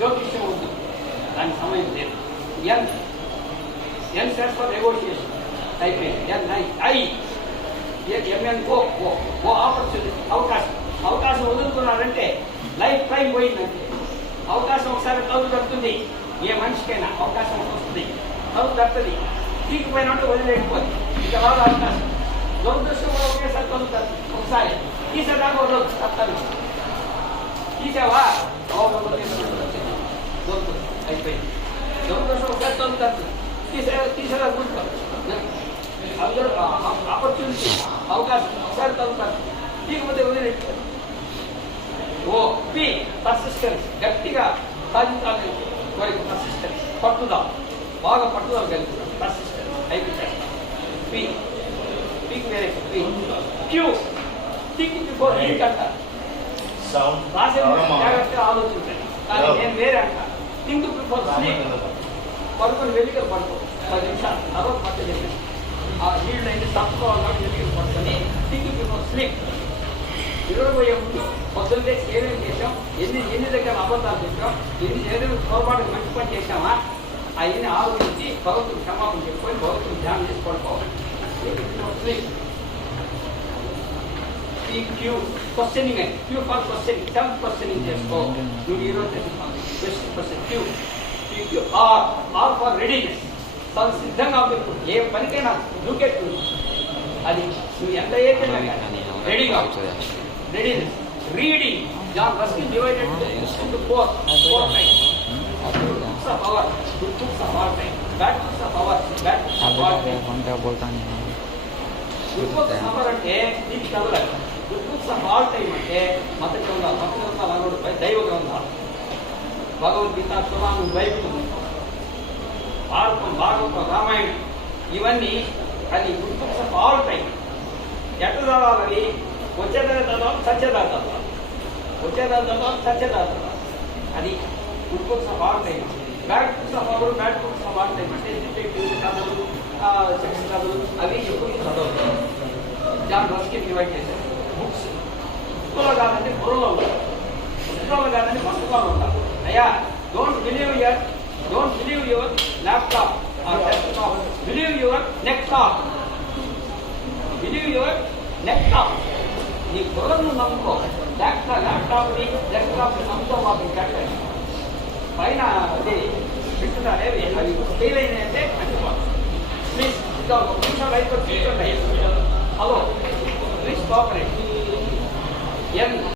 జ్యోతిష్యం ఉంది, దానికి సమయం లేదు. ఎన్ సెన్స్ ఫర్ నెగోషియేషన్ అయిపోయింది. ఎంఎన్ ఓ ఆపర్చునిటీ, అవకాశం వదులుతున్నారంటే లైఫ్ టైం పోయిందంటే. అవకాశం ఒకసారి తలుపు తప్పుతుంది, ఏ మనిషికైనా అవకాశం వస్తుంది, తలుపు తప్పుతుంది, తీగిపోయినట్టు వదిలేకపోతుంది, ఇక రాదు అవకాశం. దురదృష్టం కూడా ఒకేసారి తలుపు తప్పుతుంది, ఒకసారి తీసేదాకా వదలదు, తప్పదు. తీసావా దొరుకుతుంది, అయిపోయింది. దురదృష్టం ఒకసారి తలుపు తప్పుతుంది, తీసేదా గుర్తుంది. ఆపర్చునిటీ, అవకాశం ఒకసారి తలుపు తప్పుతుంది, తీయకపోతే వదిలేకపోతుంది. ఓ పి పర్సిస్టెన్స్, గట్టిగా సాధించాలని కోరిక, పర్సిస్టెన్స్, పట్టుదల, బాగా పట్టుదల కలిగి పర్సిస్టెన్స్ అయిపోయింది. పి పిక్ వేరే P. Q think before think అంటారు, రాసే జాగ్రత్తగా ఆలోచించండి. కానీ నేను వేరే అంట, థింక్ బిఫోర్ స్లీప్. పడుకొని వెలికలు పడుకో 10 నిమిషాలు, తర్వాత మధ్య చెప్పండి. ఆ నీళ్ళు అయితే తప్పుకోవాలి, వెలికలు పడుకొని థింక్ బిఫోర్ స్లీప్. నిద్రపోయే ముందు పొద్దున్నే ఏమేమి చేసాం, ఎన్ని దగ్గర అబద్ధాలు చేసాం, ఏదైనా పొరపాటు మంచి పని చేసామా, అవన్నీ ఆలోచించి భగవంతుడు క్షమాపణ చెప్పుకొని భగవంతుడు ధ్యానం చేసి పడుకోవాలి. Q questioning, Q for questioning, self questioning చేసుకో. నువ్వు ఈరోజు question Q. Q R for readiness, తను సిద్ధంగా ఉంటుంది ఏ పనికైనా దూకెట్టు. అది నువ్వు ఎంత అయితే రెడీగా readiness, reading. John Ruskin divided into four types. Good books of our, good books of our time. Bad books of our, bad books of our time. Good books of our అంటే నీకు చదవాలి. Good books of our time అంటే మత గ్రంథాలు అనుకుంటే దైవ గ్రంథాలు, భగవద్గీత, పురాణం, Bible, భారతం, రామాయణం, ఇవన్నీ అది good books of all time. ఎట్లా చదవాలి? వచ్చేదాన్ని చదవాలి, సత్యదాన్ని చదవాలి, వచ్చేదాన్ని చదవాలి, సత్యదాన్ని చదవాలి. అది good books of all time. Bad books of our, bad books of all time అంటే డిటెక్టివ్ కథలు, సెక్స్ కథలు, అవి ఎప్పుడు చదవదు. జాన్ రస్కిన్ డివైడ్ చేశారు. బుక్స్ బుక్లో కాదంటే బుర్రలో ఉంటారు, బుక్లో కాదంటే పుస్తకాలు ఉంటారు. అయ్యా don't believe your laptop or desktop, believe your necktop. Believe your necktop. నీ బుర్రను నమ్ముకో, ల్యాప్టాప్ని డెస్క్టాప్ని నమ్ముతో మాకు కట్టండి. పైన అది పెట్టున్నారే అవి ఫెయిల్ అయినాయంటే అనుకోవాలి. ప్లీజ్ ఇంకా 1 నిమిషం అయిపోయి హలో ప్లీజ్ కోఆపరేట్.